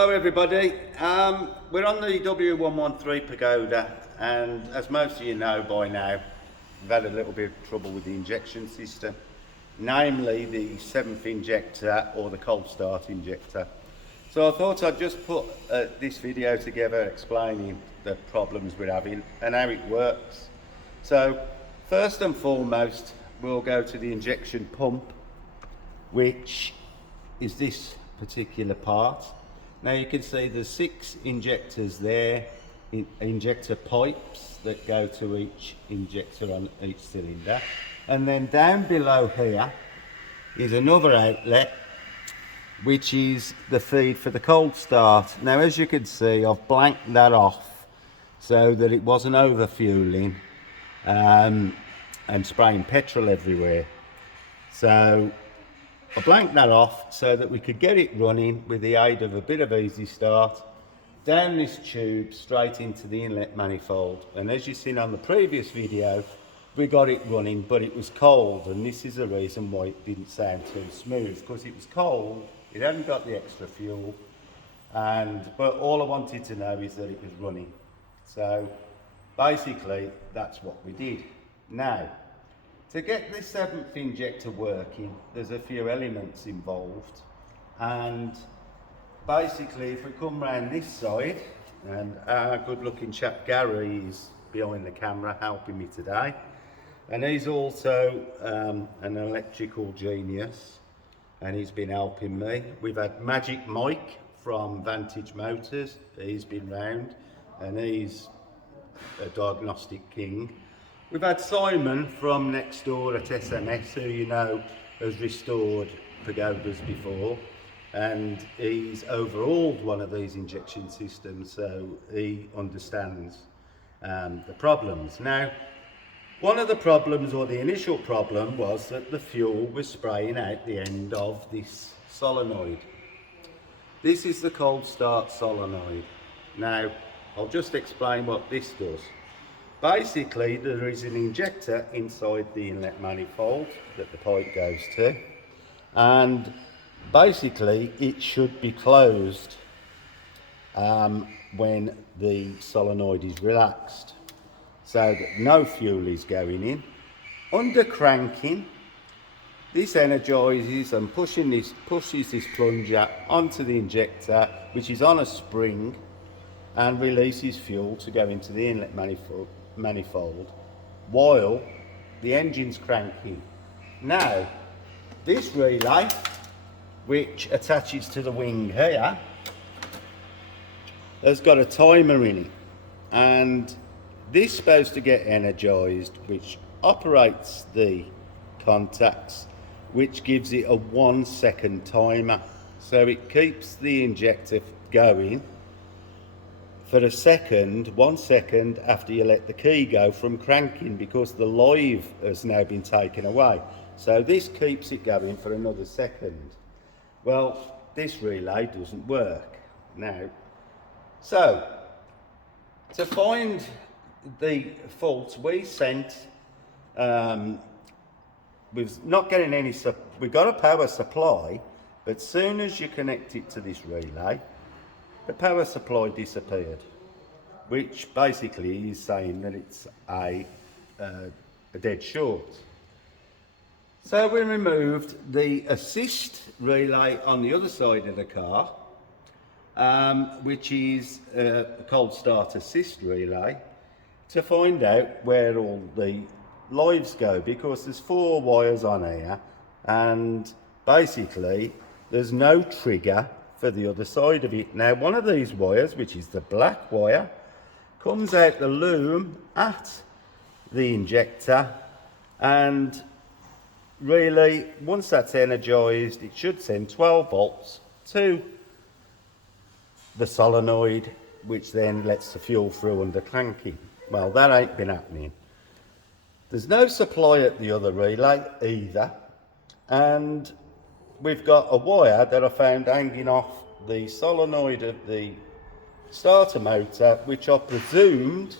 Hello everybody, we're on the W113 Pagoda, and as most of you know by now, we've had a little bit of trouble with the injection system, namely the 7th injector or the cold start injector. So I thought I'd just put this video together explaining the problems we're having and how it works. So first and foremost, we'll go to the injection pump, which is this particular part. Now you can see there's 6 injectors there, injector pipes that go to each injector on each cylinder. And then down below here is another outlet, which is the feed for the cold start. Now as you can see, I've blanked that off so that it wasn't over fueling and spraying petrol everywhere. So I blanked that off so that we could get it running with the aid of a bit of easy start down this tube straight into the inlet manifold. And as you've seen on the previous video, we got it running, but it was cold, and this is the reason why it didn't sound too smooth, because it was cold, it hadn't got the extra fuel, but all I wanted to know is that it was running. So basically that's what we did. Now, to get this 7th injector working, there's a few elements involved, and basically if we come round this side, and our good looking chap Gary is behind the camera helping me today, and he's also an electrical genius, and he's been helping me. We've had Magic Mike from Vantage Motors, he's been round, and he's a diagnostic king. We've had Simon from Nextdoor at SMS, who you know has restored Pagodas before, and he's overhauled one of these injection systems, so he understands the problems. Now, one of the problems, or the initial problem, was that the fuel was spraying out the end of this solenoid. This is the cold start solenoid. Now, I'll just explain what this does. Basically, there is an injector inside the inlet manifold that the pipe goes to, and basically it should be closed when the solenoid is relaxed, so that no fuel is going in. Under cranking, this energises and pushes this plunger onto the injector, which is on a spring, and releases fuel to go into the inlet manifold while the engine's cranking. Now, this relay, which attaches to the wing here, has got a timer in it, and this is supposed to get energized, which operates the contacts, which gives it a 1-second timer, so it keeps the injector going for a second, 1 second after you let the key go from cranking, because the live has now been taken away. So this keeps it going for another second. Well, this relay doesn't work now. So, to find the fault, we sent, we're not getting any, we've got a power supply, but as soon as you connect it to this relay, the power supply disappeared, which basically is saying that it's a dead short. So we removed the assist relay on the other side of the car, which is a cold start assist relay, to find out where all the lives go, because there's 4 wires on here, and basically there's no trigger for the other side of it. Now, one of these wires, which is the black wire, comes out the loom at the injector, and really once that's energized, it should send 12 volts to the solenoid, which then lets the fuel through under cranking. Well, that ain't been happening. There's no supply at the other relay either, and we've got a wire that I found hanging off the solenoid of the starter motor, which I presumed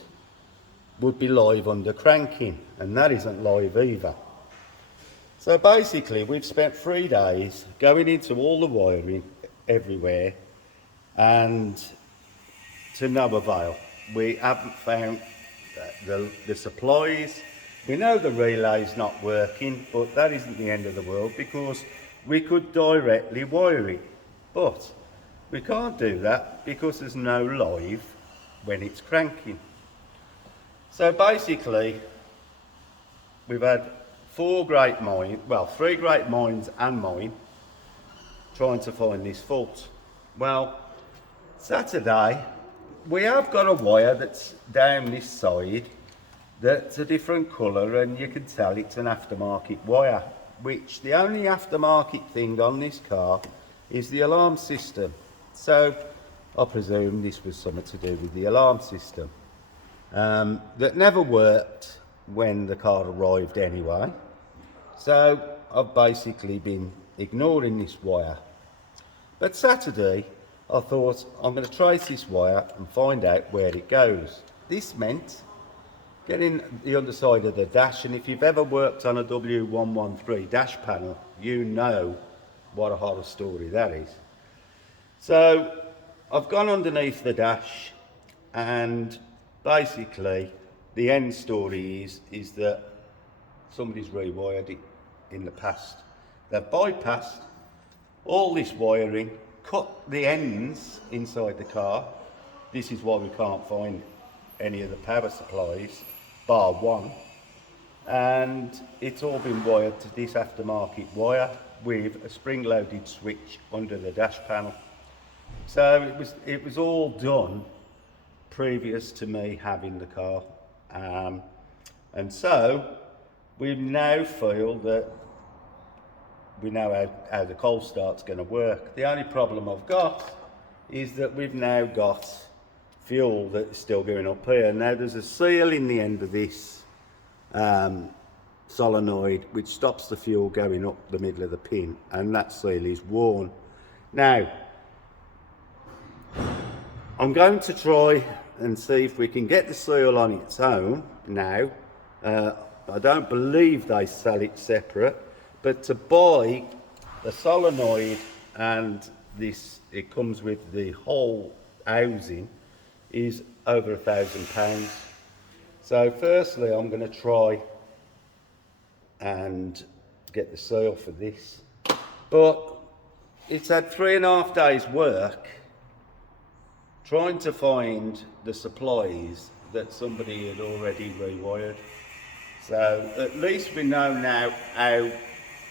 would be live under cranking, and that isn't live either. So basically we've spent 3 days going into all the wiring everywhere, and to no avail. We haven't found the supplies. We know the relay's not working, but that isn't the end of the world because we could directly wire it. But we can't do that because there's no live when it's cranking. So basically, we've had three great minds and mine trying to find this fault. Well, Saturday, we have got a wire that's down this side that's a different colour, and you can tell it's an aftermarket wire, which the only aftermarket thing on this car is the alarm system. So I presume this was something to do with the alarm system. That never worked when the car arrived anyway. So I've basically been ignoring this wire. But Saturday, I thought I'm going to trace this wire and find out where it goes. This meant getting the underside of the dash, and if you've ever worked on a W113 dash panel, you know what a horror story that is. So I've gone underneath the dash, and basically the end story is that somebody's rewired it in the past. They've bypassed all this wiring, cut the ends inside the car. This is why we can't find any of the power supplies, bar one. And it's all been wired to this aftermarket wire with a spring-loaded switch under the dash panel. So it was all done previous to me having the car. And so we now feel that we know how the cold start's going to work. The only problem I've got is that we've now got fuel that's still going up here. Now there's a seal in the end of this solenoid which stops the fuel going up the middle of the pin, and that seal is worn. Now I'm going to try and see if we can get the seal on its own now. I don't believe they sell it separate, but to buy the solenoid and this, it comes with the whole housing, is over £1,000. So firstly, I'm going to try and get the seal for this, but it's had 3.5 days work trying to find the supplies that somebody had already rewired. So at least we know now how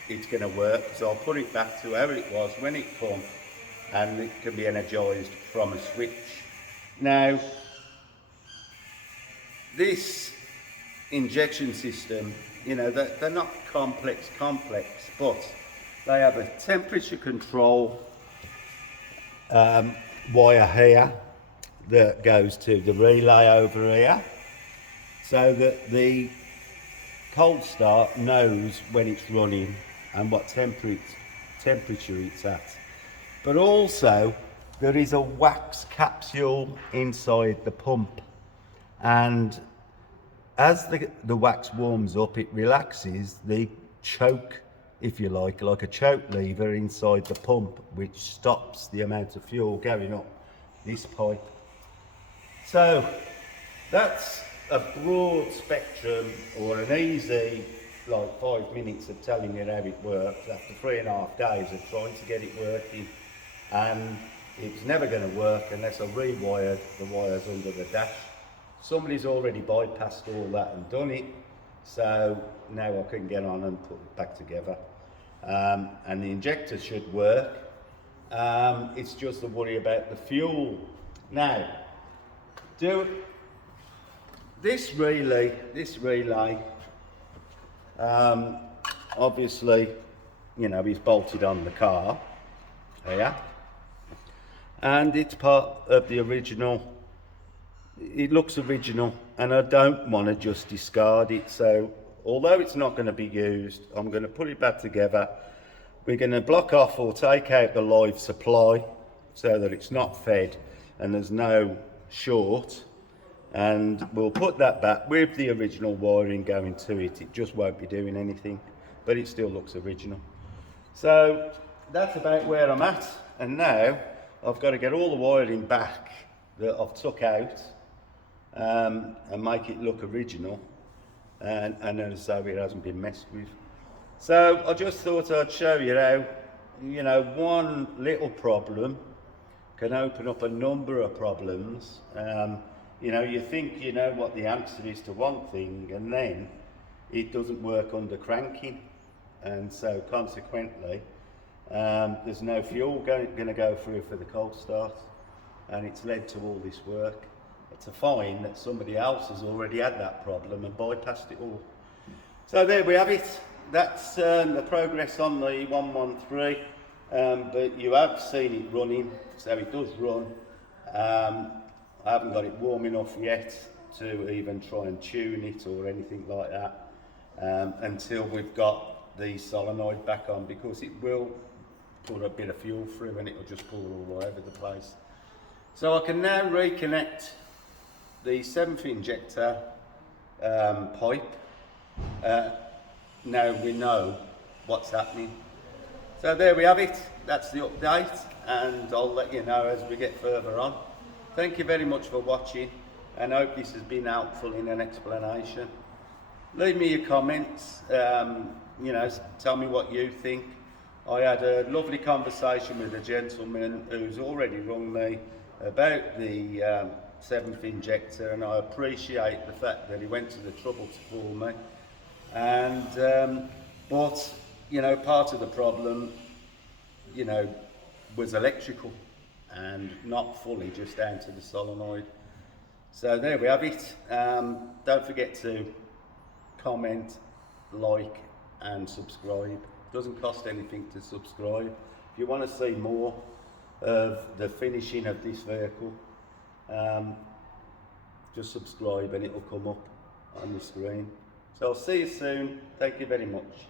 it's going to work, so I'll put it back to how it was when it come, and it can be energised from a switch. Now this injection system, you know, they're not complex, but they have a temperature control wire here that goes to the relay over here, so that the cold start knows when it's running and what temperature it's at. But also there is a wax capsule inside the pump, and as the wax warms up, it relaxes the choke, if you like a choke lever inside the pump, which stops the amount of fuel going up this pipe. So that's a broad spectrum, or an easy, like 5 minutes of telling you how it works after 3.5 days of trying to get it working. And it's never going to work unless I rewired the wires under the dash. Somebody's already bypassed all that and done it, so now I can get on and put it back together. And the injector should work. It's just a worry about the fuel. Now, this relay, obviously, you know, is bolted on the car here, and it's part of the original. It looks original, and I don't want to just discard it. So although it's not going to be used, I'm going to put it back together. We're going to block off or take out the live supply so that it's not fed and there's no short, and we'll put that back with the original wiring going to it. It just won't be doing anything, but it still looks original. So that's about where I'm at, and now I've got to get all the wiring back that I've took out and make it look original and as though it hasn't been messed with. So I just thought I'd show you how, you know, one little problem can open up a number of problems. You know, you think you know what the answer is to one thing, and then it doesn't work under cranking, and so consequently there's no fuel going to go through for the cold start, and it's led to all this work to find that somebody else has already had that problem and bypassed it all. So there we have it. That's the progress on the 113, but you have seen it running, so it does run. I haven't got it warm enough yet to even try and tune it or anything like that until we've got the solenoid back on, because it will put a bit of fuel through and it'll just pull all over the place. So I can now reconnect the 7th injector pipe. Now we know what's happening. So there we have it. That's the update, and I'll let you know as we get further on. Thank you very much for watching, and I hope this has been helpful in an explanation. Leave me your comments, you know, tell me what you think. I had a lovely conversation with a gentleman who's already rung me about the 7th injector, and I appreciate the fact that he went to the trouble to call me. And but you know, part of the problem, you know, was electrical and not fully just down to the solenoid. So there we have it. Don't forget to comment, like and subscribe. Doesn't cost anything to subscribe. If you want to see more of the finishing of this vehicle, just subscribe and it will come up on the screen. So I'll see you soon. Thank you very much.